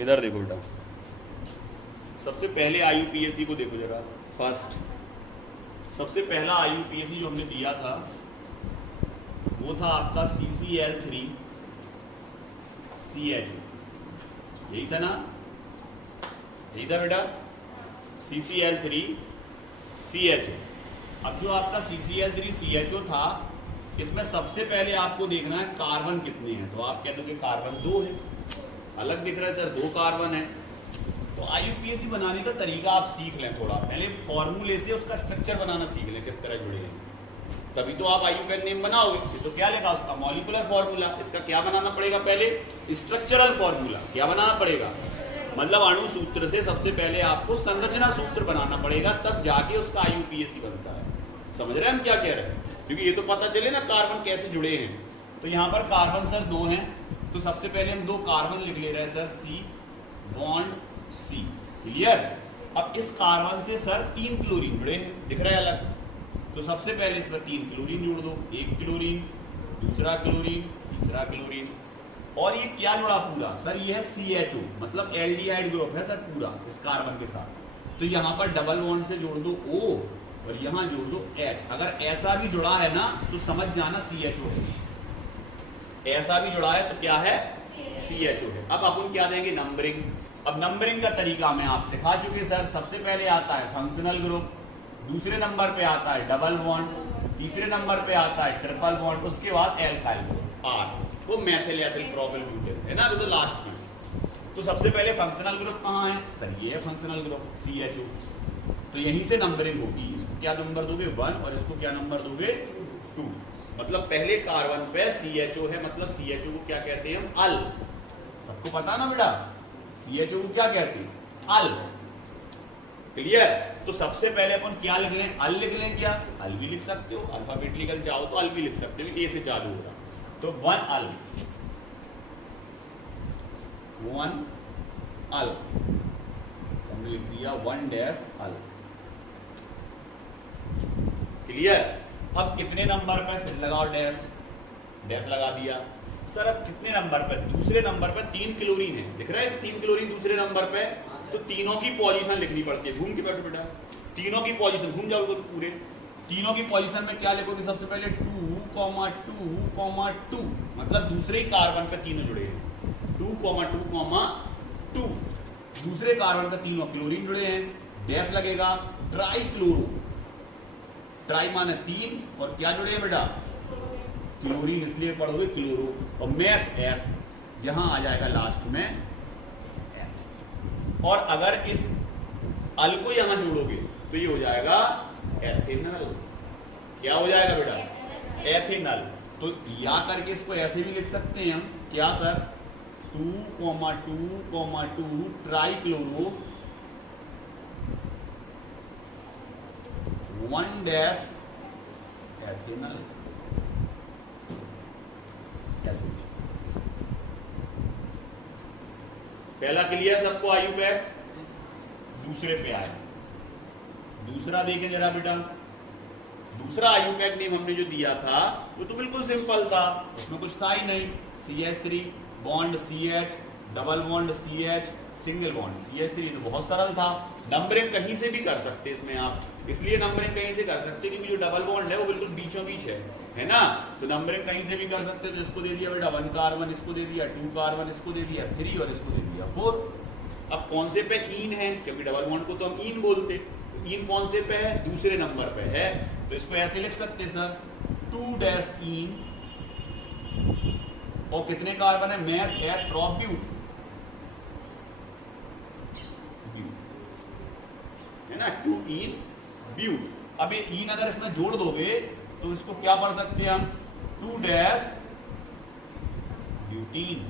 इधर देखो बेटा, सबसे पहले IUPAC को देखो जरा। फर्स्ट सबसे पहला IUPAC जो हमने दिया था वो था आपका CCl3CHO, यही था ना, यही था बेटा, CCl3CHO। अब जो आपका CCl3CHO था, इसमें सबसे पहले आपको देखना है कार्बन कितने हैं। तो आप कह दोगे कार्बन 2 है, अलग दिख रहा है सर, 2 कार्बन है। तो IUPAC बनाने का तरीका आप सीख लें थोड़ा, पहले फॉर्मूले से उसका स्ट्रक्चर बनाना सीख लें, किस तरह जुड़े हैं, तभी तो आप IUPAC नेम बनाओगे। तो क्या लेगा उसका मॉलिक्यूलर फॉर्मूला, इसका क्या बनाना पड़ेगा, पहले स्ट्रक्चरल फॉर्मूला। क्या बनाना पड़ेगा, मतलब अणु सूत्र से सबसे पहले आपको संरचना सूत्र बनाना पड़ेगा, तब जाके उसका IUPAC बनता है। समझ रहे हैं हम क्या कह रहे हैं, क्योंकि ये तो पता चले ना कार्बन कैसे जुड़े हैं। तो यहाँ पर कार्बन सर 2 हैं, तो सबसे पहले हम 2 कार्बन लिख ले रहे हैं sir, C bond C, clear. अब इस कार्बन से सर 3 क्लोरीन जुड़े हैं, दिख रहा है अलग, तो सबसे पहले इस पर 3 क्लोरीन जोड़ दो, 1 क्लोरीन, दूसरा क्लोरीन, तीसरा क्लोरीन, और ये क्या जुड़ा पूरा सर, ये है CHO, मतलब एल्डिहाइड ग्रुप है सर पूरा इस कार्बन के साथ। तो यहाँ पर डबल बॉन्ड से जोड़ दो O और यहाँ जोड़ दो H। अगर ऐसा भी जुड़ा है ना तो समझ जाना CHO है, ऐसा भी जुड़ा है तो क्या है, CHO है। अब अपन क्या देंगे, नंबरिंग। अब नंबरिंग का तरीका मैं आप सिखा चुके सर। सबसे पहले आता है फंक्शनल ग्रुप, दूसरे नंबर पे आता है डबल बॉन्ड, तीसरे नंबर पे आता है ट्रिपल बॉन्ड, उसके बाद एल्काइल ग्रुप R, वो मेथिल एथिल प्रोपिल ब्यूटेन है ना, वो तो लास्ट में। तो सबसे पहले फंक्शनल ग्रुप कहाँ है सर, ये है फंक्शनल ग्रुप CHO। तो यहीं से नंबरिंग होगी, इसको क्या नंबर दोगे 1 और इसको क्या नंबर दोगे 2। मतलब पहले कार्बन पे CHO है, मतलब CHO को क्या कहते हैं हम, अल। सबको पता ना बेटा, CHO को क्या कहते हैं, अल, क्लियर। तो सबसे पहले अपन क्या लिख लें, अल लिख लें। क्या अल भी लिख सकते हो, अल्फाबेटिकल चाहो तो अल भी लिख सकते हो, A से चालू होगा। तो 1 अल, 1 अल, हमने लिख दिया 1 डैश अल, क्लियर। अब कितने नंबर पर, फिर लगाओ डैश, डैश लगा दिया सर। अब कितने नंबर पर, दूसरे नंबर पर 3 क्लोरीन है, दिख रहा है 3 क्लोरीन दूसरे नंबर पे। तो तीनों की पोजीशन लिखनी पड़ती है, घूम के बैठो बेटा, तीनों की पोजीशन घूम जाओगे पूरे। तीनों की पोजीशन में क्या लिखोगे, सबसे पहले 2,2,2, मतलब दूसरे ही कार्बन पे तीनों जुड़े हैं, 2,2,2। दूसरे कार्बन पे तीनों क्लोरीन जुड़े हैं, डैश लगेगा, ट्राई क्लोरो, ट्राई माने 3 और क्या जुड़े हैं बेटा, क्लोरीन, इसलिए पढ़ोगे क्लोरो। और मैथ एथ, यहां आ जाएगा लास्ट में एथ। और अगर इस अल को यहां जोड़ोगे तो ये हो जाएगा एथेनल। क्या हो जाएगा बेटा, एथेनल। तो या करके इसको ऐसे भी लिख सकते हैं हम, क्या sir, 2,2,2 try chloro 1 dash ethanal, ऐसे। पहला क्लियर सबको IUPAC। दूसरे पे आए, दूसरा देखें जरा बेटा। दूसरा IUPAC नेम हमने जो दिया था वो तो बिल्कुल सिंपल था, उसमें कुछ था ही नहीं। CH3 bond CH, double bond CH, single bond CH3, तो बहुत सरल था। नंबरिंग कहीं से भी कर सकते इसमें आप, इसलिए नंबरिंग कहीं से कर सकते क्योंकि जो डबल बॉन्ड है वो बिल्कुल बीचों बीच है ना। तो नंबरिंग कहीं से भी कर सकते हो। तो इसको दे दिया बेटा 1 कार्बन, इसको दे दिया 2 कार्बन, इसको दे दिया 3 और इसको दे दिया 4। अब कौन से पे ईन है, क्योंकि डबल बॉन्ड को तो हम ईन बोलते, तो ईन कौन से पे है, दूसरे नंबर पे है। तो इसको ऐसे लिख सकते सर, 2 डैश ईन, और कितने कार्बन है, मैथ एथ प्रोप ब्यूट, है ना, 2 ईन ब्यूट। अब ये ईन अगर इसमें जोड़ दोगे तो इसको क्या पढ़ सकते हैं हम, 2 डैश ब्यूटीन।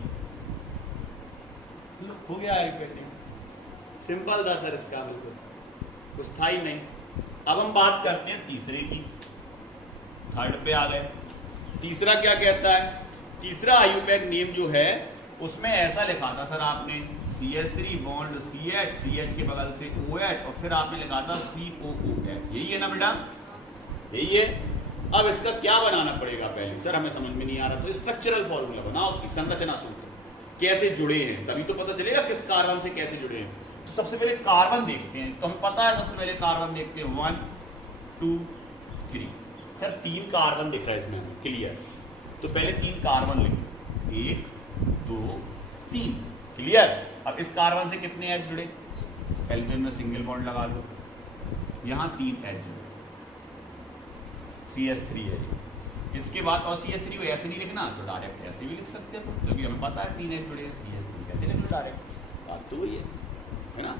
हो गया रिपीटिंग, सिंपल था सर इसका, बिल्कुल कुछ था ही नहीं। अब हम बात करते हैं तीसरे की, थर्ड पे आ गए। तीसरा क्या कहता है, तीसरा IUPAC नेम जो है उसमें ऐसा लिखा था सर आपने, CH3 बॉन्ड CH, CH के बगल से OH, और फिर आपने लिखा था COOH। यही है ना बेटा, यही है। अब इसका क्या बनाना पड़ेगा पहले, सर हमें समझ में नहीं आ रहा, तो स्ट्रक्चरल फॉर्मूला बनाओ, उसकी संरचना सूत्र। कैसे जुड़े हैं, तभी तो पता चलेगा किस कार्बन से कैसे जुड़े हैं। तो सबसे पहले कार्बन देखते हैं, तो हमें पता है सबसे पहले कार्बन देखते हैं 1 2 3। सर 3 कार्बन दिख रहा है इसमें, क्लियर। तो पहले 3 कार्बन लिखें, 1 2 3, क्लियर। अब इस कार्बन से कितने एच जुड़े, पहले तो इनमें सिंगल बॉन्ड लगा लो, यहां 3 एच जुड़े, CH3 है। इसके बाद और CH3 को ऐसे नहीं लिखना तो डायरेक्ट ऐसे भी लिख सकते हैं, क्योंकि हमें पता है 3 एच जुड़े हैं, CH3 कैसे लिख लो डायरेक्ट, बात तो वही है ना।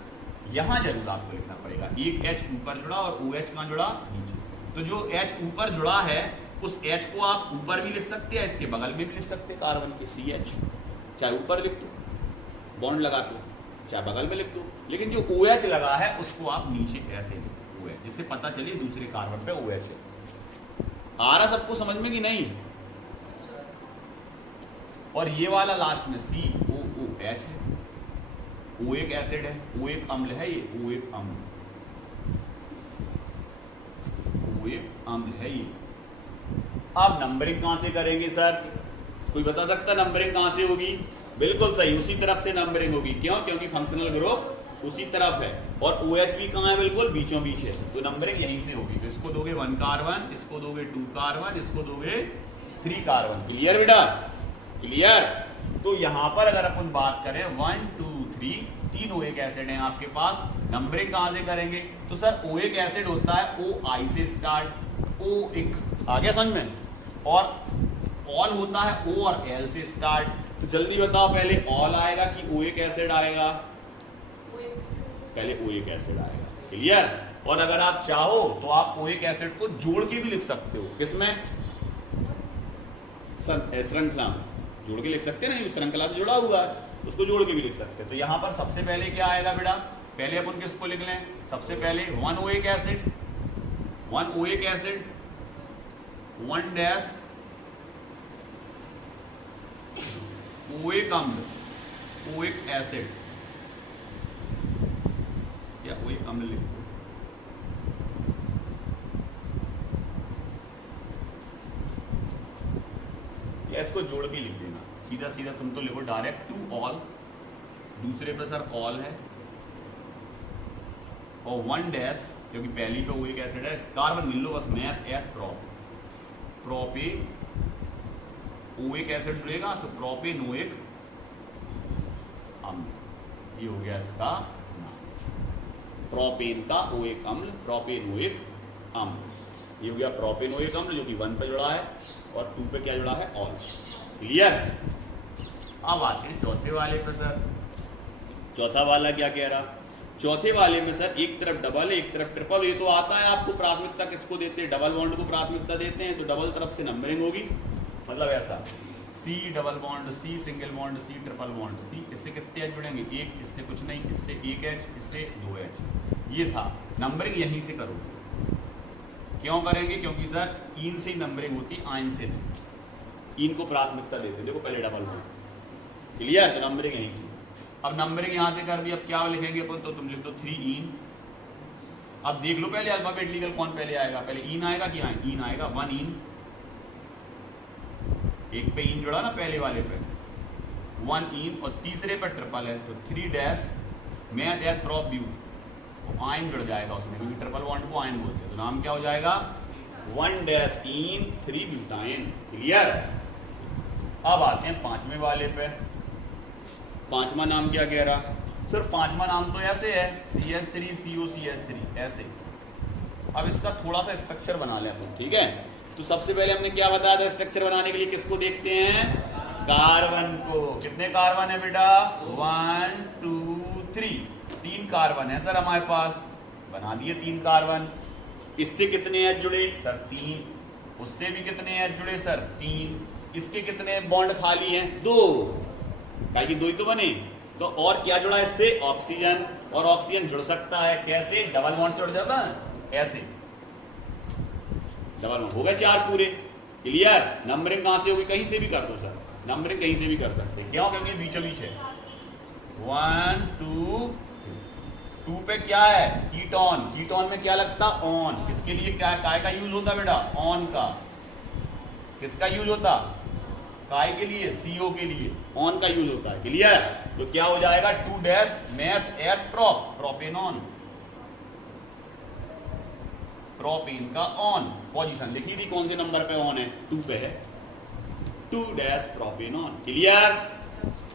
यहां जरूर आपको लिखना पड़ेगा, एक एच ऊपर जुड़ा और OH कहां जुड़ा, नीचे। तो जो एच ऊपर जुड़ा है उस एच को आप ऊपर भी लिख सकते हैं, इसके बगल में भी लिख सकते हैं कार्बन के, CH, चाहे ऊपर लिख दो बॉन्ड लगा के, चाहे बगल में लिख दो, लेकिन जो OH लगा है उसको आप नीचे ऐसे लिखो, OH, जिससे पता चले दूसरे कार्बन पे OH है। आ रहा सबको समझ में कि नहीं। और ये वाला लास्ट में COOH है, O एक एसिड है, O एक अम्ल है, ये O एक अम्ल, O एक अम्ल है ये। अब नंबरिंग कहां से करेंगे सर, कोई बता सकता नंबरिंग कहां से होगी? बिल्कुल सही, उसी तरफ से नंबरिंग होगी। क्यों? क्योंकि फंक्शनल ग्रुप उसी तरफ है और OH भी कहां है, बिल्कुल बीचों बीच है, तो नंबरिंग यहीं से होगी। तो इसको दोगे 1 कार्बन, इसको दोगे 2 कार्बन, इसको दोगे 3 कार्बन। क्लियर बेटा, क्लियर। तो यहां पर अगर अपन बात करें 1 2 3, 3 OH एसिड हैं आपके पास, नंबरिंग कहां से करेंगे? तो सर OH एसिड होता है OI से स्टार्ट, O एक आ गया समझ में, और ऑल होता है O और L से स्टार्ट। तो जल्दी बताओ पहले ऑल आएगा कि OH एसिड आएगा? पहले OH एसिड आएगा, क्लियर। और अगर आप चाहो तो आप OH एसिड को जोड़ के भी लिख सकते हो, किसमें? श्रृंखला में जोड़ के लिख सकते हैं ना, श्रृंखला से जुड़ा हुआ है, उसको जोड़ के भी लिख सकते हैं। तो यहां पर सबसे पहले क्या आएगा बेटा, पहले अपन किसको लिख लें? सबसे पहले 1 OH acid, 1 OH acid, 1 dash OH अम्ल, OH एसिड या OH अम्ल लिख दो। इसको जोड़ के लिख देना, सीधा सीधा तुम तो लिखो डायरेक्ट 2 ऑल, दूसरे पे सर ऑल है, और 1 डैश, क्योंकि पहली पे OH एसिड है, कार्बन मिल लो बस, math eth prop, प्रोपे OH acid जुड़ेगा तो प्रोपेन OH अम्ल, ये हो गया इसका नाम, प्रोपेन का OH अम्ल, प्रोपेन OH अम्ल, ये हो गया प्रोपेन OH अम्ल, जो कि 1 पे जुड़ा है और 2 पे क्या जुड़ा है, ऑल। क्लियर। अब आते हैं चौथे वाले पे सर। चौथा वाला क्या कह रहा? चौथे वाले में सर एक तरफ डबल है, एक तरफ ट्रिपल। ये तो आता है आपको, प्राथमिकता किसको देते हैं? डबल बॉन्ड को प्राथमिकता देते हैं, तो डबल तरफ से नंबरिंग होगी, मतलब ऐसा C double bond, C single bond, C triple bond, C, इससे कितने एच जुड़ेंगे? एक, इससे कुछ नहीं, इससे 1 एच, इससे 2 एच। ये था नंबरिंग, यहीं से करोगे। क्यों करेंगे? क्योंकि सर इन से नंबरिंग होती, आइन से नहीं, इन को प्राथमिकता देते। देखो पहले डबल बॉन्ड, क्लियर, तो नंबरिंग यहीं से। अब नंबरिंग यहां से कर दी, अब क्या लिखेंगे अपन? तो तुम लिख दो 3 इन। अब देख लो पहले अल्फाबेट लीगल कौन पहले आएगा, पहले इन आएगा कि इन आएगा? 1 इन, एक पे इन जुड़ा ना पहले वाले पे, 1 इन, और तीसरे पे ट्रिपल है तो 3 dash meth eth prop but, तो आयन जुड़ जाएगा उसमें, क्योंकि ट्रिपल बॉन्ड को आयन बोलते हैं, तो नाम क्या हो जाएगा? 1 डैश इन 3 ब्यूटाइन। क्लियर। अब आते हैं पांचवें वाले पे। पांचवा नाम क्या कह रहा? सर पांचवा नाम तो ऐसे है, CH3 COCH3 ऐसे। अब इसका थोड़ा सा स्ट्रक्चर बना लें अपन, ठीक है। तो सबसे पहले हमने क्या बताया था, स्ट्रक्चर बनाने के लिए किसको देखते हैं? कार्बन को। कितने कार्बन है बेटा? 1 2 3, 3 कार्बन है सर हमारे पास, बना दिए 3 कार्बन। इससे कितने एच जुड़े? सर 3। उससे भी कितने एच जुड़े? सर 3। इसके कितने बॉन्ड खाली हैं? 2, बाकी 2 ही तो बने। तो और क्या जुड़ा इससे? ऑक्सीजन। और ऑक्सीजन जुड़ सकता है कैसे? डबल बॉन्ड से जुड़ जाता है ऐसे, डबल बॉन्ड हो गए 4 पूरे। क्लियर। नंबरिंग कहां से होगी? कहीं से भी कर दो सर, नंबरिंग कहीं से भी कर सकते हैं। क्यों? क्योंकि बीचों बीच है। 1 2 2 पे क्या है? कीटोन। कीटोन में क्या लगता? ऑन। किसके लिए क्या काय का यूज होता बेटा? ऑन का। किसका यूज होता? काय के लिए, CO के लिए ऑन का यूज होता है, क्लियर। तो क्या हो जाएगा 2 dash meth eth prop, propanone, propane का ऑन पोजीशन लिखी थी, कौन से नंबर पे ऑन है, 2 पे है, 2 डैश प्रोपेनॉन, क्लियर।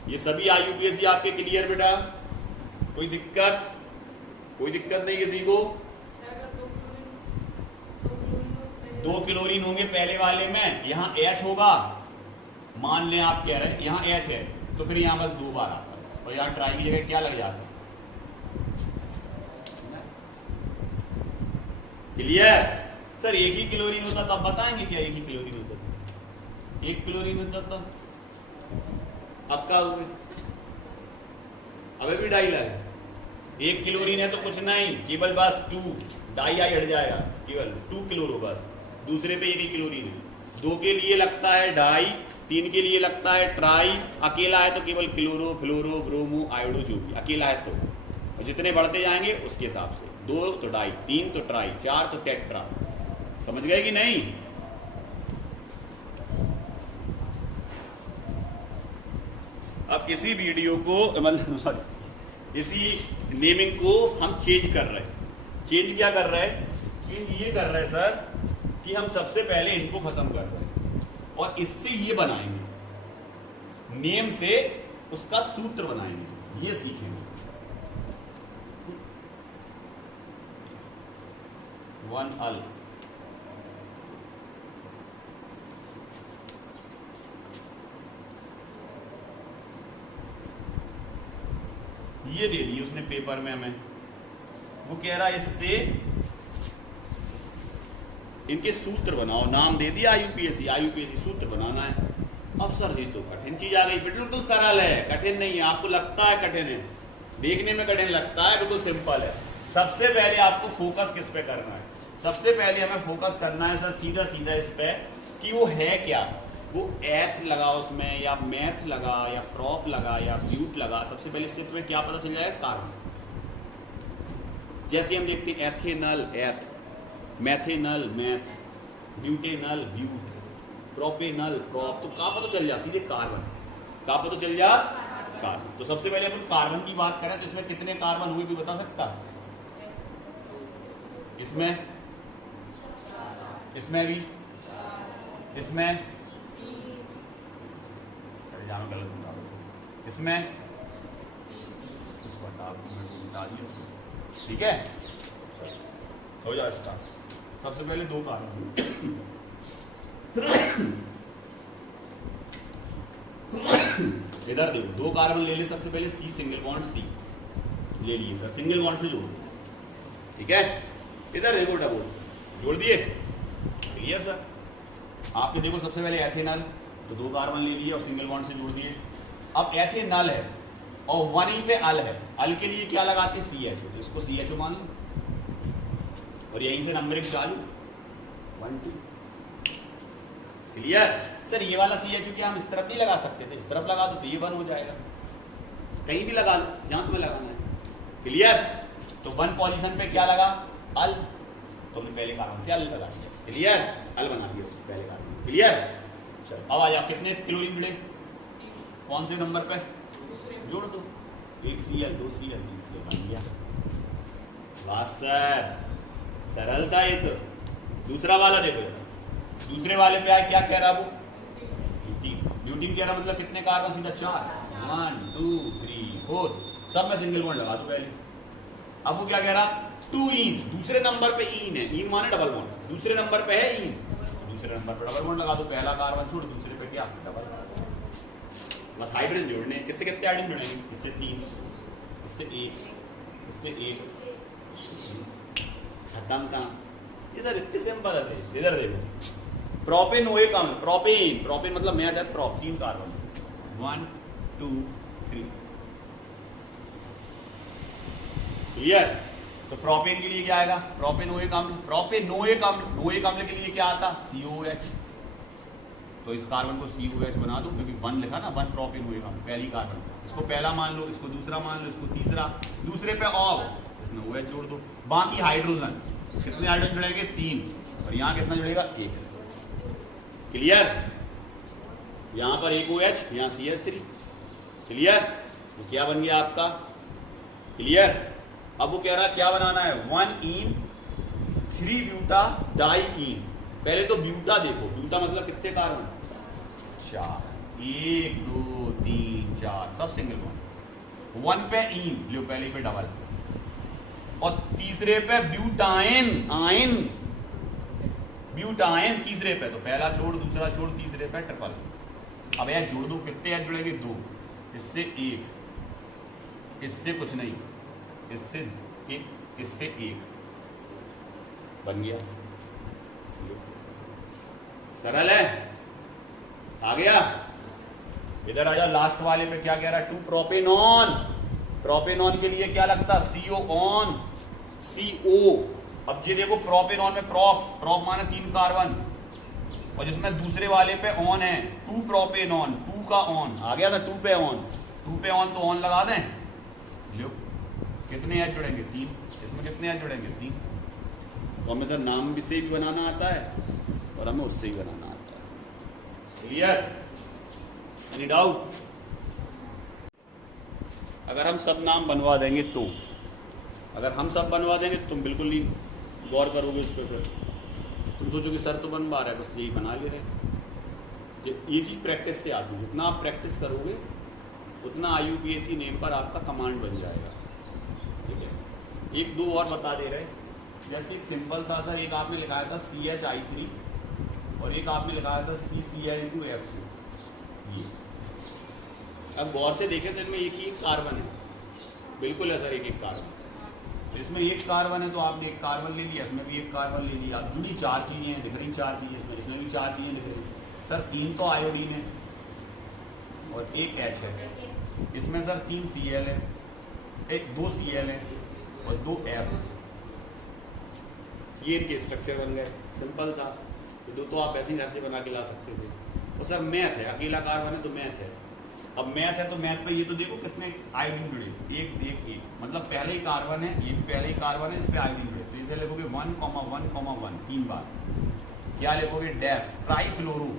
ये सभी IUPAC आपके क्लियर बेटा, कोई दिक्कत, कोई दिक्कत नहीं किसी को। 2 क्लोरीन होंगे पहले वाले में, यहाँ H होगा, मान लें आप कह रहे हैं यहाँ H है, तो फिर यहाँ बस 2 बार आता है, और यहाँ ट्राई की जगह क्या लग जाता है, क्लियर। सर एक ही क्लोरीन होता तो आप बताएंगे क्या एक ही क्लोरीन होता था, एक क्लोरीन होता था, अब क्या हुए, अबे भी डाई लगे, एक क्लोरीन है तो कुछ नहीं, केवल बस 2 डाई आई हट जाएगा, केवल 2 क्लोरो बस, दूसरे पे एक ही क्लोरीन है, 2 के लिए लगता है डाई, 3 के लिए लगता है ट्राई, अकेला है तो केवल क्लोरो, फ्लोरो, ब्रोमो, आयोडो, जो भी अकेला है तो, और जितने बढ़ते जाएंगे उसके हिसाब से, 2 तो डाई, 3 तो ट्राई, 4 तो टेट्रा, समझ गए कि नहीं। अब इसी वीडियो को मतलब इसी नेमिंग को हम चेंज कर रहे हैं, चेंज क्या कर रहे हैं, चेंज ये कर रहे हैं सर कि हम सबसे पहले इनको खत्म कर रहे हैं और इससे ये बनाएंगे, नेम से उसका सूत्र बनाएंगे, ये सीखेंगे। 1 अल, ये दे दी उसने पेपर में हमें, वो कह रहा है इससे इनके सूत्र बनाओ, नाम दे दिया IUPAC सूत्र बनाना है। अब सर ये तो कठिन चीज आ गई, बिल्कुल सरल है, कठिन नहीं है, आपको लगता है कठिन है, देखने में कठिन लगता है, बिल्कुल सिंपल है। सबसे पहले आपको फोकस किस पे करना है, सबसे पहले हमें फोकस करना है सर सीधा सीधा इस पे कि वो है क्या, वो एथ लगा उसमें या मैथ लगा या प्रॉप लगा या ब्यूट लगा, सबसे पहले इससे तुम्हें क्या पता चल जाएगा, कार्बन। जैसे हम देखते हैं ethanal eth, methanal meth, butanal but, propanal prop, तो कहाँ पता चल जा, सीधे कार्बन, कहाँ पता चल जा, कार्बन। तो सबसे पहले अपन कार्बन की बात करें तो इसमें कितने कार्बन हुए कोई बता सकता, इसमें, इसमें भी, इसमें गलत बता, इसमें ठीक है, हो जाए इसका। सबसे पहले 2 कार्बन इधर देखो, 2 कार्बन ले ले, सबसे पहले C सिंगल बॉन्ड C ले लिए सर, सिंगल बॉन्ड से जोड़, ठीक है। इधर देखो डबल जोड़ दिए, क्लियर सर। आपने देखो सबसे पहले एथेनल, तो 2 कार्बन ले लिए और सिंगल बॉन्ड से जोड़ दिए। अब एथेनल है और वहीं पे अल है, अल के लिए क्या लगाते हैं CHO, तो इसको CHO मान लो और यहीं से नंबरिंग चालू 1 2, क्लियर। सर ये वाला CHO क्या हम इस तरफ नहीं लगा सकते थे, इस तरफ लगा दो तो ये 1 हो जाएगा, कहीं भी लगा लो जहां तुम्हें लगाना है, क्लियर। तो 1 पोजीशन पे क्या लगा, अल, तो हमने पहले कार्बन से अल लगा दिया, क्लियर, अल बना दिया उसको पहले कार्बन, क्लियर। चलो अब आ जाओ, कितने क्लोरीन मिले, कौन से नंबर पे, जोड़ दो, 1 Cl 2 Cl 3 Cl बन गया, बस सर, सरल था ये तो। दूसरा वाला देखो, दूसरे वाले पे क्या कह रहा वो, ब्यूटीन कह रहा, मतलब कितने कार्बन, सीधा 4, 1 2 3 4, सब में सिंगल बॉन्ड लगा दो पहले। अब वो क्या कह रहा, 2 ईन, दूसरे नंबर पे ईन है, ईन माने डबल बॉन्ड, दूसरे नंबर पे है ईन, दूसरे नंबर पे डबल बॉन्ड लगा दो, पहला कार्बन छोड़, दूसरे पे क्या, डबल, बस हाइड्रोजन जोड़ने, कितने कितने हाइड्रोजन जोड़ेंगे, इससे 3, इससे 1, इससे 1, खत्म था ये सर, इतने सिंपल है। इधर देखो, प्रोपेन OA कम, प्रोपेन, प्रोपेन मतलब मैं आता है प्रोप, 3 कार्बन, 1 2 3, क्लियर। तो प्रोपेन के लिए क्या आएगा, प्रोपेन OA कम, प्रोपेन OA कम, OA कम के लिए क्या आता, COH, तो इस कार्बन को COH बना दो, क्योंकि 1 लिखा ना, 1 प्रोपेन OA कम, पहली कार्बन, इसको पहला मान लो, इसको दूसरा मान लो, इसको तीसरा, दूसरे पे ऑफ, इसमें OH जोड़ दो, बाकी हाइड्रोजन, कितने हाइड्रोजन जुड़ेंगे, 3, और यहाँ कितना जुड़ेगा, 1, क्लियर। यहाँ पर एक OH, यहाँ CH3। क्लियर? तो क्या बन गया आपका? क्लियर? अब वो कह रहा है क्या बनाना है, 1 3 ब्यूटा डाइईन। पहले तो ब्यूटा देखो, ब्यूटा मतलब कितने कार्बन, 4, 1 2 3 4 सब सिंगल बॉन्ड। 1 पे ईन लो, पहले पे डबल, और तीसरे पे ब्यूटाइन, आयन ब्यूटाइन तीसरे पे, तो पहला छोड़ दूसरा छोड़ तीसरे पे ट्रिपल। अब यार जोड़ दो, कितने यार जुड़ेंगे, 2, इससे 1, इससे कुछ नहीं, इससे 1, इससे 1 बन गया। सरल है, आ गया। इधर आजा, लास्ट वाले पे क्या कह रहा है, 2 प्रोपेनॉन। प्रोपेनॉन के लिए क्या लगता, CO ऑन, CO। अब ये देखो प्रोपेनॉन में प्रोप माने 3 कार्बन, और जिसमें दूसरे वाले पे ऑन है, 2 प्रोपेनॉन, 2 का ऑन आ गया था, 2 पे ऑन, 2 पे ऑन, तो ऑन लगा दें। लो कितने एच जुड़ेंगे, 3। इसमें कितने एच जुड़ेंगे, 3। तो हमें सर नाम भी से भी बनाना आता है और हमें उससे ही बनाना आता है। क्लियर? Any doubt? अगर हम सब नाम बनवा देंगे तो, अगर हम सब बनवा देंगे तो तुम बिल्कुल नहीं गौर करोगे उस पर, तुम सोचोगे सर तो बनवा रहा है, बस यही बना ले रहे। ये चीज़ प्रैक्टिस से आती है, जितना आप प्रैक्टिस करोगे उतना IUPAC नेम पर आपका कमांड बन जाएगा। ठीक है, 1 2 और बता दे रहे। जैसे एक सिंपल था सर, एक आपने लिखाया था CHI3 और एक आपने लिखाया था CCl2F2। ये अब गौर से देखें तो इनमें एक ही एक कार्बन है, बिल्कुल है सर, एक एक कार्बन। इसमें एक कार्बन है तो आपने एक कार्बन ले लिया, इसमें भी एक कार्बन ले लिया। अब जुड़ी 4 चीज़ें हैं, दिख रही 4 चीज़ें, इसमें भी 4 चीज़ें दिख रही सर। 3 तो आयोडीन है और 1 H है। इसमें सर 3 Cl है, 2 Cl है और 2 F है। ये इनके स्ट्रक्चर बन गए, सिंपल था। तो आप ऐसे ही घर से बना के ला सकते थे। और सर मैथ है, अकेला कार्बन है तो मैथ है। अब मैथ है तो मैथ पे ये तो देखो कितने आयोडीन जुड़े, 1 1 1, मतलब पहले ही कार्बन है, ये भी पहले ही कार्बन है, इस पे आयोडीन जुड़े। तो इधर लिखोगे 1,1,1 3 बार। क्या लिखोगे, डैश ट्राई फ्लोरो,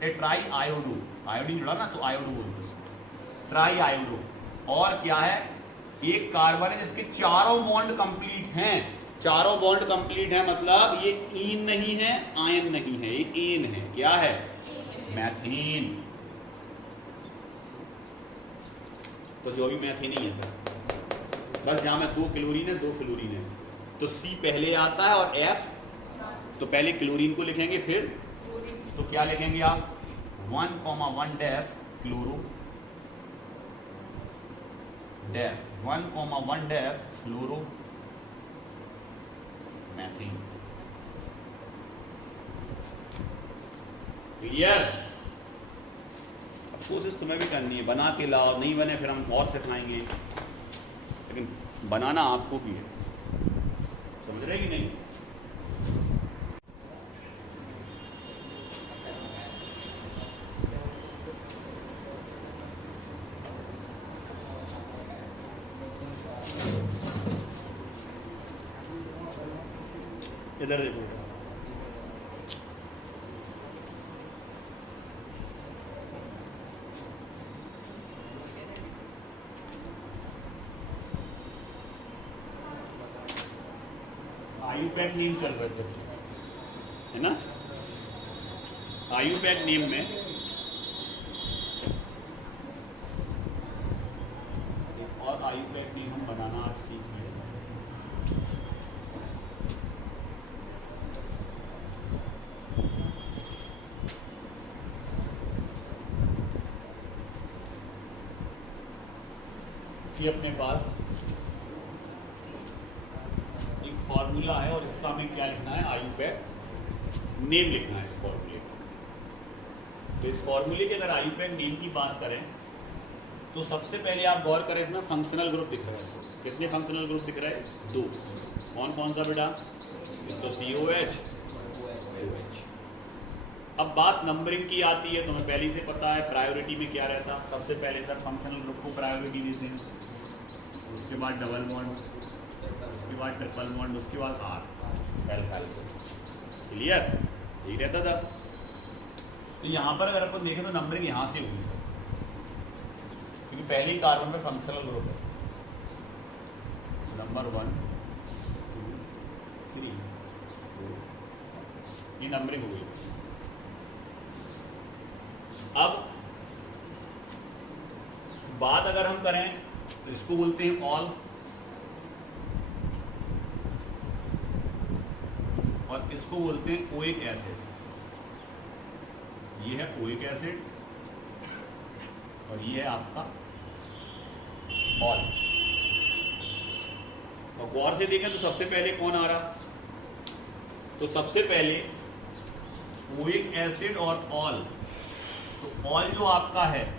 ट्राई आयोडो, आयोडीन जुड़ा ना तो आयोडो बोलते हैं, ट्राई आयोडो। और क्या है, एक कार्बन है जिसके चारों बॉन्ड कंप्लीट हैं, चारों बॉन्ड कंप्लीट है, मतलब ये ईन नहीं है, आयन नहीं है, ये एन है। क्या है, मैथीन। तो जो भी मैथीन ही है सर, बस जहां में 2 क्लोरीन है 2 फ्लोरीन है, तो C पहले आता है और F, तो पहले क्लोरीन को लिखेंगे, फिर तो क्या लिखेंगे आप, 1,1 डैश क्लोरो डैश 1,1 डैश फ्लोरो मैथीन। क्लियर? कोशिश तुम्हें भी करनी है, बना के लाओ, नहीं बने फिर हम और सिखाएंगे, लेकिन बनाना आपको भी है। समझ रहे कि नहीं? इधर देखो, IUPAC नेम चल रहे थे, है ना? IUPAC नेम में और IUPAC नेम हम बनाना आज सीख गए। ये अपने पास एक फॉर्मूला है और इसका हमें क्या लिखना है, IUPAC नेम लिखना है इस फॉर्मूले का। तो इस फॉर्मूले के अगर IUPAC नेम की बात करें तो सबसे पहले आप गौर करें, इसमें फंक्शनल ग्रुप दिख रहा है। कितने फंक्शनल ग्रुप दिख रहे हैं, 2। कौन कौन सा बेटा, तो COH, OH। अब बात नंबरिंग की आती है, तुम्हें पहले से पता है प्रायोरिटी में क्या रहता। सबसे पहले सर फंक्शनल ग्रुप को प्रायोरिटी देते हैं, उसके बाद डबल बॉन्ड, उसके बाद ट्रिपल बॉन्ड, उसके बाद R एल्काइल। क्लियर? यही रहता था। तो यहाँ पर अगर अपन देखें तो नंबरिंग यहाँ से होगी सर, क्योंकि पहले ही कार्बन में फंक्शनल ग्रुप है। नंबर 1 2 3 4 ये नंबरिंग हो गई। अब बात अगर हम करें तो इसको बोलते हैं ऑल, और इसको बोलते हैं ओइक एसिड। ये है ओइक एसिड और ये है आपका ऑल। और गौर से देखें तो सबसे पहले कौन आ रहा, तो सबसे पहले ओइक एसिड और ऑल। तो ऑल जो आपका है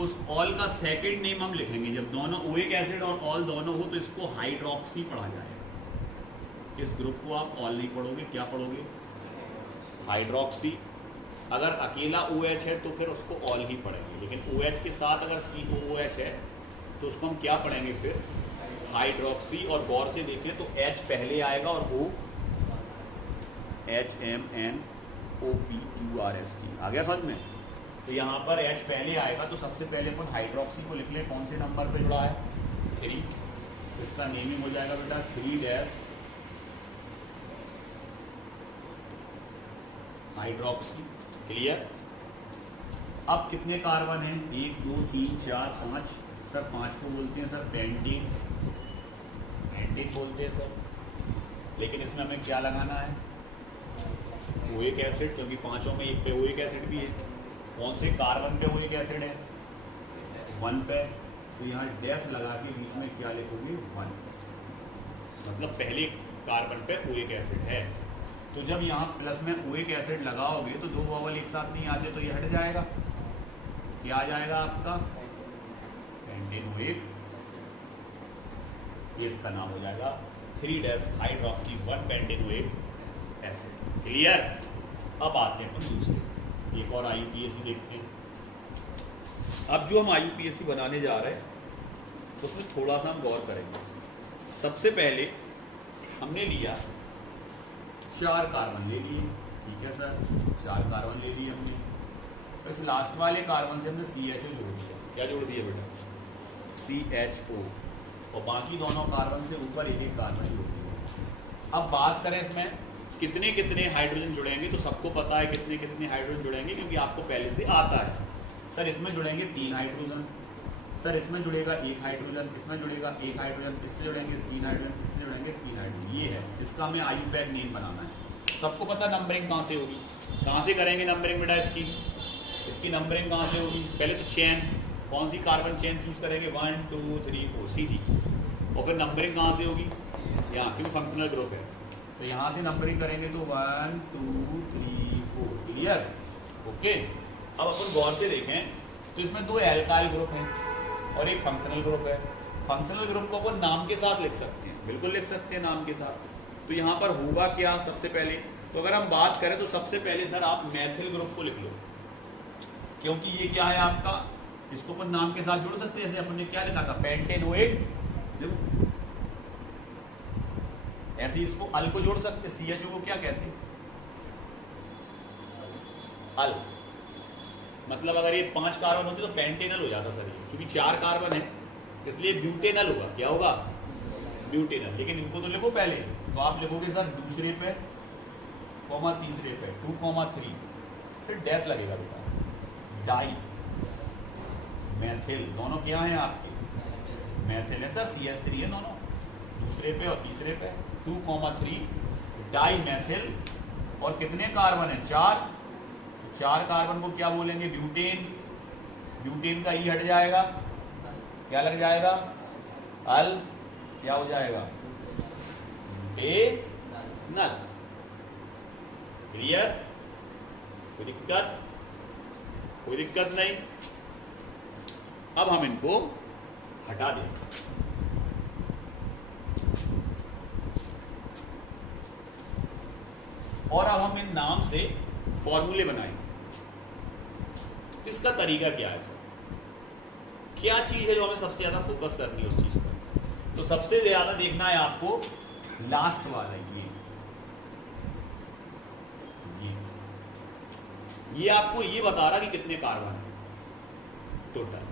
उस ऑल का सेकंड नेम हम लिखेंगे, जब दोनों ओइक एसिड और ऑल दोनों हो तो इसको हाइड्रोक्सी पढ़ा जाएगा। इस ग्रुप को आप ऑल नहीं पढ़ोगे, क्या पढ़ोगे, हाइड्रोक्सी। अगर अकेला OH है तो फिर उसको ऑल ही पढ़ेंगे, लेकिन OH के साथ अगर COOH है तो उसको हम क्या पढ़ेंगे फिर, हाइड्रोक्सी। और गौर से देखें तो H पहले आएगा और O HMNOPQRST आ गया समझ में। तो यहाँ पर H पहले आएगा तो सबसे पहले अपन हाइड्रोक्सी को लिख लें, कौन से नंबर पे जुड़ा है 3, इसका नेमिंग हो जाएगा बेटा 3 हाइड्रोक्सी। क्लियर। अब कितने कार्बन हैं, 1 2 3 4 5 सर 5 को बोलते हैं सर पेंटीन, पेंटीन बोलते हैं सर। लेकिन इसमें हमें क्या लगाना है, ओइक एसिड, क्योंकि पांचों में एक पे ओइक एसिड भी है। कौन से कार्बन पे ओइक एसिड है, 1 पे, तो यहाँ डैश लगा के बीच में क्या लिखोगे 1, मतलब पहले कार्बन पे ओइक एसिड है। तो जब यहाँ प्लस में ओइक एसिड लगाओगे तो दो वॉवल एक साथ नहीं आते तो ये हट जाएगा, क्या आ जाएगा आपका पेंटेनोइक, ये इसका नाम हो जाएगा 3 हाइड्रोक्सी 1 पेंटेनोइक एसिड। क्लियर। अब आते हैं अपन दूसरे, एक और IUPAC देखते हैं। अब जो हम IUPAC बनाने जा रहे हैं उसमें थोड़ा सा हम गौर करेंगे। सबसे पहले हमने लिया 4 कार्बन ले लिए, ठीक है सर, 4 कार्बन ले लिए हमने। तो इस लास्ट वाले कार्बन से हमने CHO जोड़ दिया, क्या जोड़ दिया बेटा, CHO, और बाकी दोनों कार्बन से ऊपर एक एक कार्बन जोड़ दिया। अब बात करें इसमें कितने कितने हाइड्रोजन जुड़ेंगे, तो सबको पता है कितने कितने हाइड्रोजन जुड़ेंगे क्योंकि आपको पहले से आता है। सर इसमें जुड़ेंगे 3 हाइड्रोजन, सर इसमें जुड़ेगा 1 हाइड्रोजन, इसमें जुड़ेगा 1 हाइड्रोजन, इससे जुड़ेंगे 3 हाइड्रोजन, इससे जुड़ेंगे 3 हाइड्रोजन। ये है, इसका हमें IUPAC नेम बनाना है। सबको पता नंबरिंग कहाँ से होगी, कहाँ से करेंगे नंबरिंग बेटा, इसकी नंबरिंग कहाँ से होगी, पहले तो चेन, कौन सी कार्बन चेन चूज करेंगे, 1 2 3 4 सीधी, और फिर नंबरिंग कहाँ से होगी यहाँ, क्योंकि फंक्शनल ग्रुप है तो यहाँ से नंबरिंग करेंगे तो 1 2 3 4। क्लियर। ओके। अब अपन गौर से देखें तो इसमें 2 एल्काइल ग्रुप हैं और एक फंक्शनल ग्रुप है। फंक्शनल ग्रुप को अपन नाम के साथ लिख सकते हैं, बिल्कुल लिख सकते हैं नाम के साथ। तो यहाँ पर होगा क्या, सबसे पहले तो अगर हम बात करें तो सबसे पहले सर आप मैथिल ग्रुप को लिख लो, क्योंकि ये क्या है आपका, इसको अपन नाम के साथ जोड़ सकते हैं। जैसे अपन ने क्या लिखा था, पेंटेनोइक, देखो ऐसे इसको अल को जोड़ सकते हैं। CHO को क्या कहते हैं, अल, मतलब अगर ये 5 कार्बन होते तो पेंटेनल हो जाता सर, क्योंकि 4 कार्बन है इसलिए ब्यूटेनल होगा। क्या होगा, ब्यूटेनल। लेकिन इनको तो लिखो पहले, तो आप लिखोगे सर दूसरे पे कॉमा तीसरे पे 2 3, फिर डैश लगेगा बेटा, डाई मैथिल, दोनों क्या हैं आपके मैथिल है सर, CH3 है दोनों, दूसरे पे और तीसरे पे 2 3 डाई मैथिल। और कितने कार्बन है, 4, 4 कार्बन को क्या बोलेंगे, ब्यूटेन, ब्यूटेन का ई हट जाएगा, क्या लग जाएगा, अल, क्या हो जाएगा, ब्यूटेनल। क्लियर। कोई दिक्कत, कोई दिक्कत नहीं। अब हम इनको हटा दें, और अब हम इन नाम से फॉर्मूले बनाएंगे। तो इसका तरीका क्या है सर, क्या चीज है जो हमें सबसे ज्यादा फोकस करनी है उस चीज पर, तो सबसे ज्यादा देखना है आपको लास्ट वाला, ये ये आपको ये बता रहा कि कितने कार्बन है टोटल,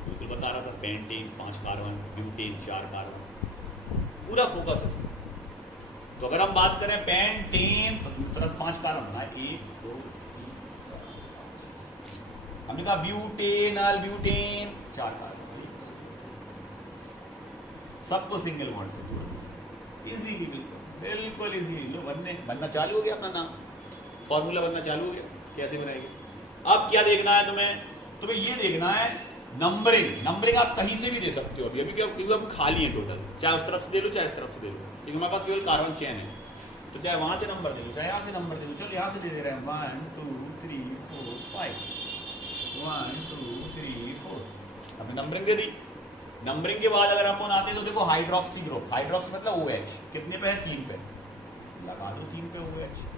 बिल्कुल बता रहा sir. Pentane 5 carbon, butane 4 carbon, पूरा फोकस इसमें। तो अगर हम बात करें पेंटेन तो तुरंत 5 कार्बन होना है, 1 2 3 4 5। हमने कहा ब्यूटेनल, ब्यूटेन 4 कार्बन, सबको सिंगल बॉन्ड से जोड़ना इजीली, बिल्कुल इजीली। लो बनना चालू हो गया, अपना नाम फॉर्मूला बनना चालू हो गया। कैसे बनाएंगे? अब क्या देखना है तुम्हें ये देखना है नंबरिंग आप कहीं से भी दे सकते हो अभी क्योंकि अब खाली है टोटल, चाहे उस तरफ से दे लो चाहे इस तरफ से दे लो, क्योंकि हमारे पास केवल कार्बन चेन है। तो चाहे वहां से नंबर दे लो चाहे यहाँ से नंबर दे लो। चलो यहाँ से दे रहे हैं 1 2 3 4 5, 1 2 3 4। हमने नंबरिंग दे दी। नंबरिंग के बाद अगर अपन आते हैं तो देखो हाइड्रोक्सी ग्रुप, हाइड्रोक्सी मतलब OH कितने पे है? 3 पे, लगा दो 3 पे OH।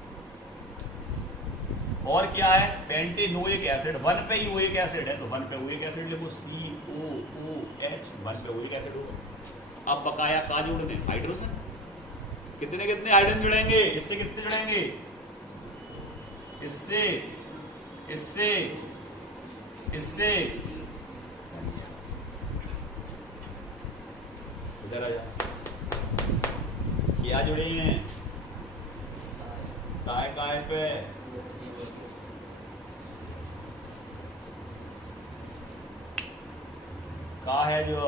और क्या है? पेंटेनोइक एसिड, 1 पे ही ओइक एसिड है तो 1 पे ओइक एसिड लिखो, COOH, 1 पे ओइक एसिड होगा। अब बकाया का जोड़ने हाइड्रोजन, कितने हाइड्रोजन जुड़ेंगे? इससे कितने जुड़ेंगे? इससे, इससे, इससे। इधर आ जा, क्या जुड़ेंगे? काय पे का है जो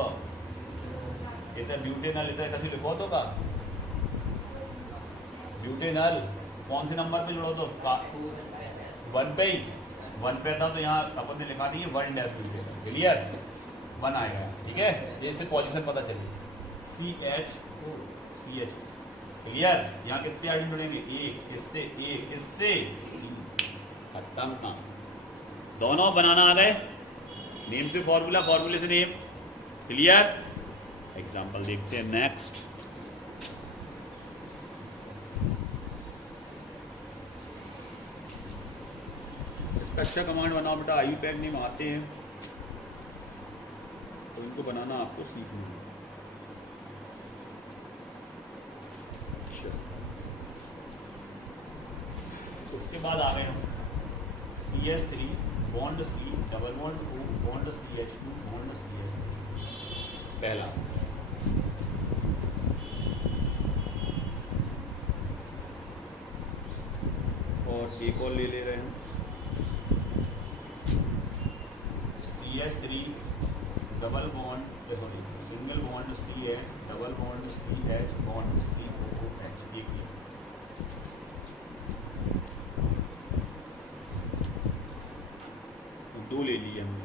इतना ब्यूटेनल, इतना कथी लिखो तो का ब्यूटेनल कौन से नंबर पे जोड़ो तो का 1 पे ही, 1 पे था तो यहाँ अपन ने लिखा नहीं है 1 डैश ब्यूटेनल, क्लियर? 1 आएगा, ठीक है? जैसे पोजीशन पता चले CHO, क्लियर? यहाँ कितने आइटम जुड़ेंगे? 1 इससे, 1 इससे, खत्म। दोनों बनाना आ गए, नेम से फॉर्मूला, फॉर्मूले से नेम, क्लियर? एग्जाम्पल देखते हैं नेक्स्ट। इसका अच्छा कमांड बनाओ बेटा, IUPAC नेम आते हैं तो इनको बनाना आपको सीखना है। उसके बाद आ गए हम CH3 bond C double bond O bond CH2 bond CH3, पहला। और एक और ले रहे हैं CH3 double bond, sorry single bond CH double bond CH bond COOH, एक ही। दो ले लिए हमने।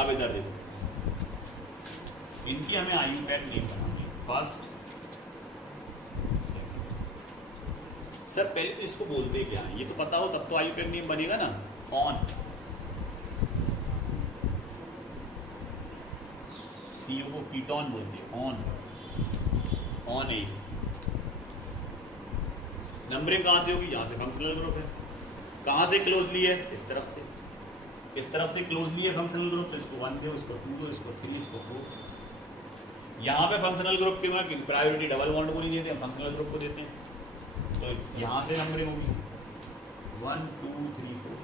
अब इधर देखो, इनकी हमें IUPAC नहीं बनानी। फर्स्ट, सर पहले तो इसको बोलते क्या है ये तो पता हो तब तो IUPAC नेम बनेगा ना। ऑन CO को कीटोन बोलते हैं, ऑन है। नंबरिंग कहाँ से होगी? यहाँ से फंक्शनल ग्रुप है। कहाँ से क्लोजली है? इस तरफ से, इस तरफ से क्लोजली है फंक्शनल ग्रुप, तो इसको 1 दो, इसको 2 दो, इसको 3, इसको 4। यहाँ पे फंक्शनल ग्रुप क्यों है? प्रायोरिटी डबल बॉन्ड को नहीं देते हैं, फंक्शनल ग्रुप को देते हैं। तो यहाँ से नंबरिंग होगी 1 2 3 4,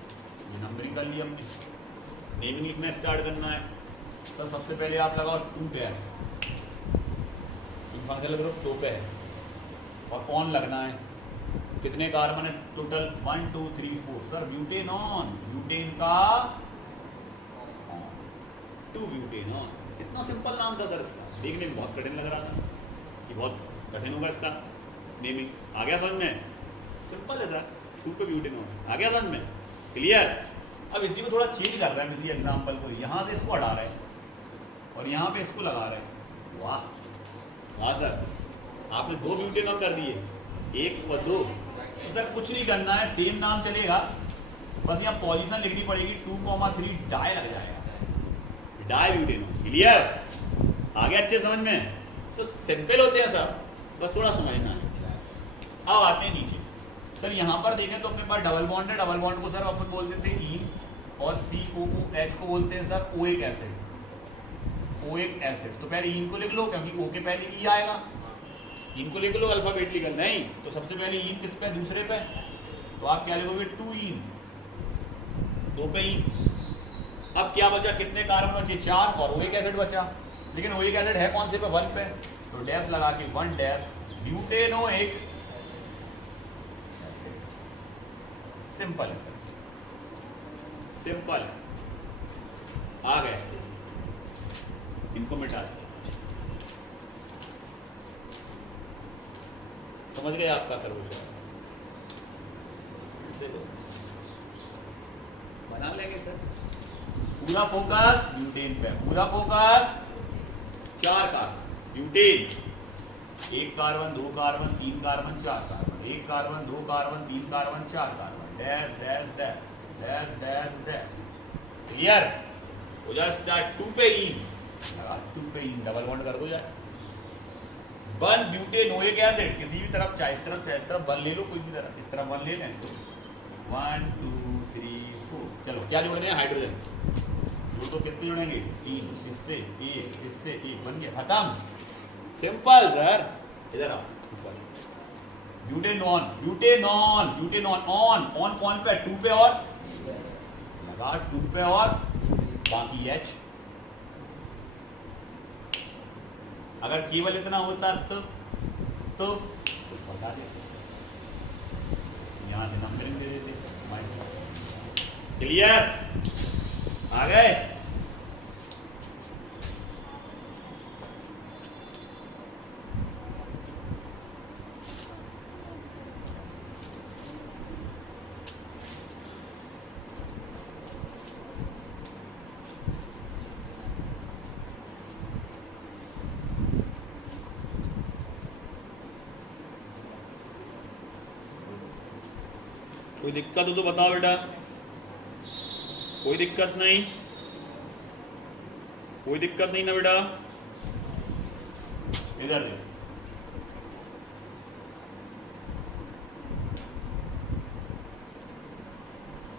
ये नंबरिंग कर लिया हमने। नेमिंग लिखना स्टार्ट करना है। सर सबसे पहले आप लगाओ 2 डैश, फंक्शनल ग्रुप 2 पे है और ऑन लगना है। कितने कार्बन है total? 1 2 3 4। Sir butane on, butane का 2 ब्यूटेन ऑन। इतना सिंपल नाम था सर इसका, देखने में बहुत कठिन लग रहा था कि बहुत कठिन होगा इसका नेमिंग। आ गया समझ में? सिंपल है सर, 2 पे ब्यूटेन ऑन, आ गया समझ में? क्लियर? अब इसी को थोड़ा चेंज कर रहे हैं, इसी एग्जाम्पल को यहाँ से इसको हटा रहे हैं और यहाँ पे इसको लगा रहे हैं। वाह, हाँ सर आपने 2 ब्यूटेन ऑन कर दिए, 1 और 2। तो सर कुछ नहीं करना है, सेम नाम चलेगा, बस यहाँ पोजीशन लिखनी पड़ेगी। 2,3 डाई लग जाएगा, डाई ब्यूटेन। क्लियर? आ गया अच्छे समझ में? तो सिंपल होते हैं सर, बस थोड़ा समझना है। अब आते हैं नीचे। सर यहाँ पर देखें तो अपने पास डबल बॉन्ड है, डबल बॉन्ड को सर अपन बोल देते हैं ईन, और COOH को बोलते हैं sir oic acid, oic acid. तो पहले ईन को लिख लो क्योंकि O के पहले ई आएगा, इन को लिख लो अल्फाबेटिकल, नहीं तो सबसे पहले इन किस पे, दूसरे पे, तो आप क्या लिखोगे 2 इन, 2 पे इन। अब क्या बचा, कितने कार्बन बचे, 4, और ओइक एसिड बचा, लेकिन ओइक एसिड है कौन से पे, 1 पे, तो डैश लगा के 1 डैश ब्यूटेनोइक। सिंपल है सर, सिंपल है, आ गए अच्छे से, इनको मिटा दिया। समझ गए आपका खरगोश, बना लेंगे सर। पूरा फोकस ब्यूटेन पे, पूरा focus 4 carbon butane, 1 carbon 2 carbon 3 carbon 4 carbon, 1 carbon 2 carbon 3 carbon 4 carbon, dash dash dash dash dash dash, clear हो जाए। स्टार्ट 2 पे इन लगा, 2 पे इन डबल बॉन्ड कर दो यार। 1 ब्यूटेनोइक एसिड, किसी भी तरफ, चाहे इस तरफ चाहे इस तरफ, 1 ले लो, कोई भी तरफ, इस तरफ 1 ले लें, 1 2 3 4, चलो क्या जोड़ने हैं, हाइड्रोजन जोड़, तो कितने जोड़ेंगे, 3, इससे 1, इससे 1, बन गया, खत्म, सिंपल सर। इधर आओ, butanone butanone butanone, on on कौन पे, 2 पे, और लगा 2 पे, और बाकी H। अगर केवल इतना होता तो बता देते, यहां से नंबरिंग दे देते, क्लियर, आ गए। कोई दिक्कत हो तो बताओ बेटा, कोई दिक्कत नहीं, कोई दिक्कत नहीं ना बेटा, इधर देखो,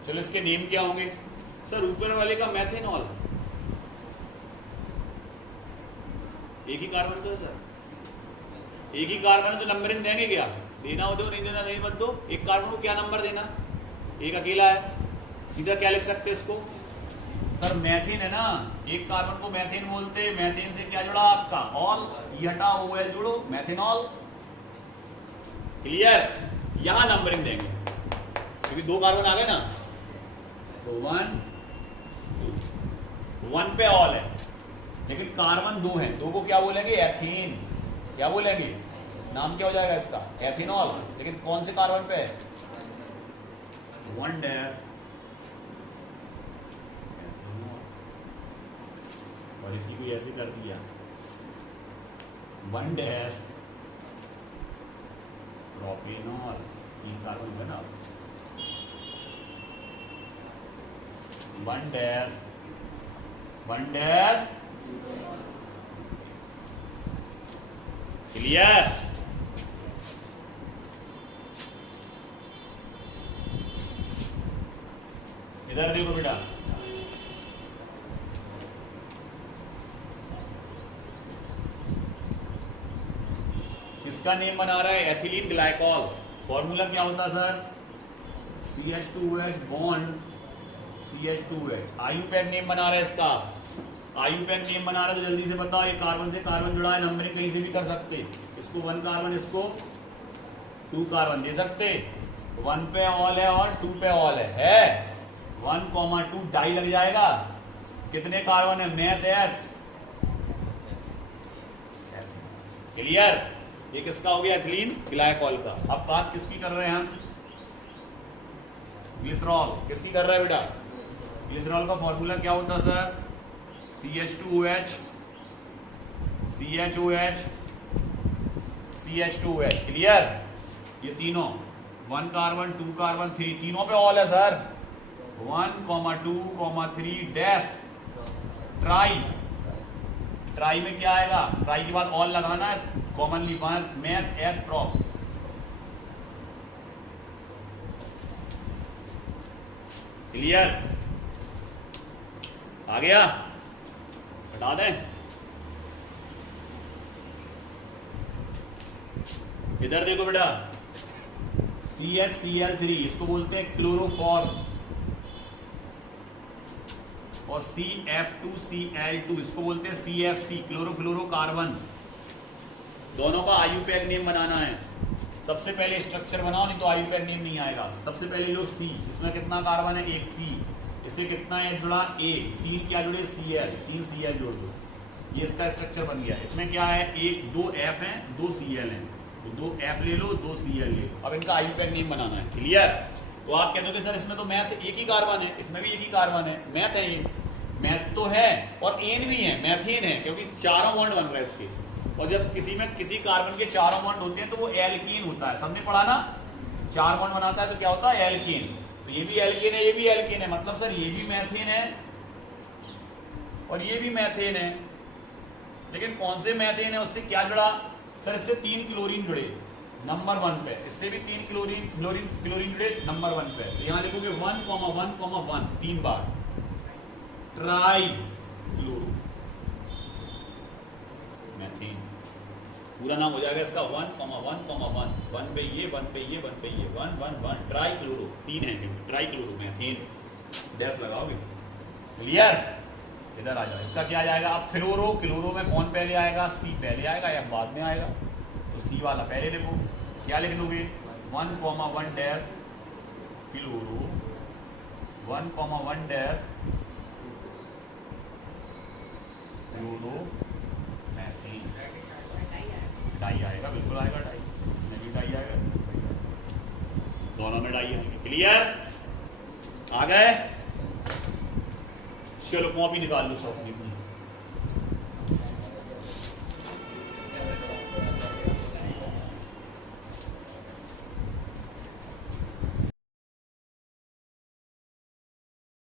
चलो इसके नेम क्या होंगे सर, ऊपर वाले का मैथेनॉल, एक ही कार्बन तो है सर, एक ही कार्बन तो नंबरिंग देंगे क्या, देना हो दो, नहीं देना नहीं मत दो। एक कार्बन को क्या नंबर देना, एक अकेला है, सीधा क्या लिख सकते इसको सर, मैथेन है ना, एक कार्बन को मैथेन बोलते, मैथेन से क्या जुड़ा आपका, ऑल, ये हटा OL जोड़ो, मैथेनॉल, क्लियर। यहां नंबरिंग देंगे क्योंकि 2 कार्बन आ गए ना, तो 1 2, 1 पे ऑल है, लेकिन कार्बन 2 है, 2 को क्या बोलेंगे, एथेन, क्या बोलेंगे, नाम क्या हो जाएगा इसका, एथेनॉल, लेकिन कौन से कार्बन पे है, 1 डैश, और इसी को ऐसे कर दिया 1 डैश प्रोपेनॉल, 3 कार्बन बना, 1 डैश 1 डैश, क्लियर। इधर देखो बेटा, किसका नेम बना रहा है, एथिलीन ग्लाइकॉल, फॉर्मूला क्या होता sir, CH2OH bond CH2OH, IUPAC name बना रहा है इसका, आयुपैक नेम बना रहा है तो जल्दी से बताओ, ये कार्बन से कार्बन जुड़ा है, नंबरिंग कहीं से भी कर सकते, इसको 1 कार्बन, इसको 2 कार्बन दे सकते, 1 पे ऑल है और 2 पे ऑल है 1,2 डाई लग जाएगा, कितने कार्बन है, मैथ है, क्लियर। ये किसका हो गया, एथिलीन ग्लाइकॉल का। अब बात किसकी कर रहे हैं हम, ग्लिसरॉल, किसकी कर रहे हैं बेटा, ग्लिसरॉल का फॉर्मूला क्या होता sir, CH2OH CHOH CH2OH, clear. ये तीनों 1 कार्बन 2 कार्बन 3, तीनों पे ऑल है सर, 1, 2, 3 डैश, ट्राई, ट्राई में क्या आएगा, ट्राई के बाद ऑल लगाना है, commonly meth eth prop, clear, आ गया, हटा दें, इधर देखो बेटा, CHCl3 इसको बोलते हैं क्लोरोफॉर्म, और CF2Cl2 इसको बोलते हैं CFC, क्लोरोफ्लोरोकार्बन। दोनों का IUPAC नेम बनाना है। सबसे पहले स्ट्रक्चर बनाओ, नहीं तो IUPAC नेम नहीं आएगा। सबसे पहले लो C, इसमें कितना कार्बन है? एक C, इससे कितना है जुड़ा? एक। तीन क्या जुड़े? Cl, 3 Cl जोड़ दो, ये इसका स्ट्रक्चर बन गया। इसमें क्या है? एक 2 F हैं, 2 Cl हैं, तो 2 F ले लो, 2 Cl ले लो। अब इनका IUPAC नेम बनाना है। क्लियर? तो आप कह दोगे सर इसमें तो मैथ एक ही कार्बन है, इसमें भी एक ही कार्बन है। मैथ है ये, मैथ तो है, और एन भी है, मैथेन है, क्योंकि चारों बॉन्ड बन रहा है इसके। और जब किसी कार्बन के चारों बॉन्ड होते हैं तो वो एल्कीन होता है। सबने पढ़ा ना, 4 बॉन्ड बनाता है तो क्या होता है? एल्कीन। तो ये भी एल्कीन है, ये भी एल्कीन है, मतलब सर ये भी मैथेन है और ये भी मैथेन है। लेकिन कौन से मैथेन है? उससे क्या जुड़ा? सर इससे 3 क्लोरीन जुड़े नंबर 1 पे, इससे भी 3 क्लोरीन जुड़े नंबर 1 पे। यहां लिखोगे 1,1,1 3 बार, ट्राई क्लोरो मैथेन। पूरा नाम हो जाएगा इसका 1,1,1, 1 पे ये, 1 पे ये, 1 पे ये, 1 1 1 ट्राई क्लोरो। 3 है क्योंकि ट्राई क्लोरो मैथेन। डैश लगाओगे। क्लियर? इधर आ जाओ, इसका क्या आ जाएगा? अब फ्लोरो, क्लोरो में कौन पहले आएगा? C पहले आएगा या बाद में आएगा? तो C वाला पहले लिखो। क्या लिख लोगे? 1,1 dash chloro, 1,1 dash chloro methane. Di आएगा, बिल्कुल आएगा डाई, इसमें भी डाई आएगा, इसमें भी डाई आएगा, दोनों में डाई आएंगे। क्लियर? आ गए? चलो कॉपी निकाल लो सब अपनी।